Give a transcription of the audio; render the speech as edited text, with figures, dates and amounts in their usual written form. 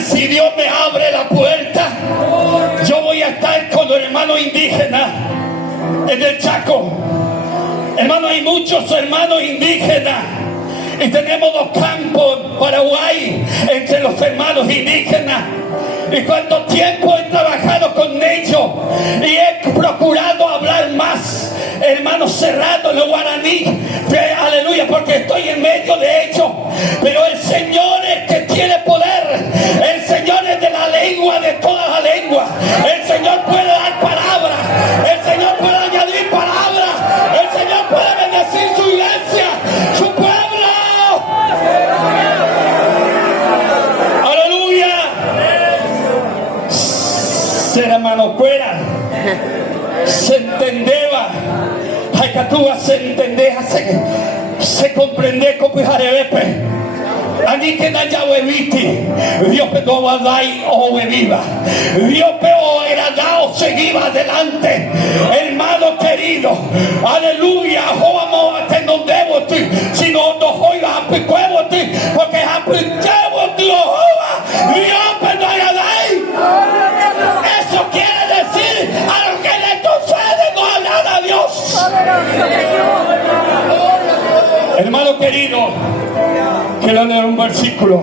mañana, si Dios me abre la puerta, yo voy a estar con los hermanos indígenas en el Chaco. Hermano, hay muchos hermanos indígenas y tenemos 2 campos en Paraguay entre los hermanos indígenas. Y cuánto tiempo he trabajado con ellos y he procurado hablar más, hermano, cerrado en lo guaraní, aleluya, porque estoy en medio de ellos. Pero el Señor es que tiene poder, el Señor es de la lengua, de todas las lenguas. El Señor puede dar palabras, el Señor puede añadir palabras, el Señor puede bendecir su iglesia, su pueblo. Ser hermano fuera se entendeba, hay que tú se entendeja, se comprende como jarebepe. Allí que na ya hueviti, Dios pero va a dar o viva, Dios pero agradado seguir adelante, hermano querido, aleluya. Vamos a tener donde ti, si no nos hoy a picuevo ti, porque a picuevo ti Dios pero agradai. Eso quiere decir a lo que le sucede no agrada a Dios. Hermano querido, quiero leer un versículo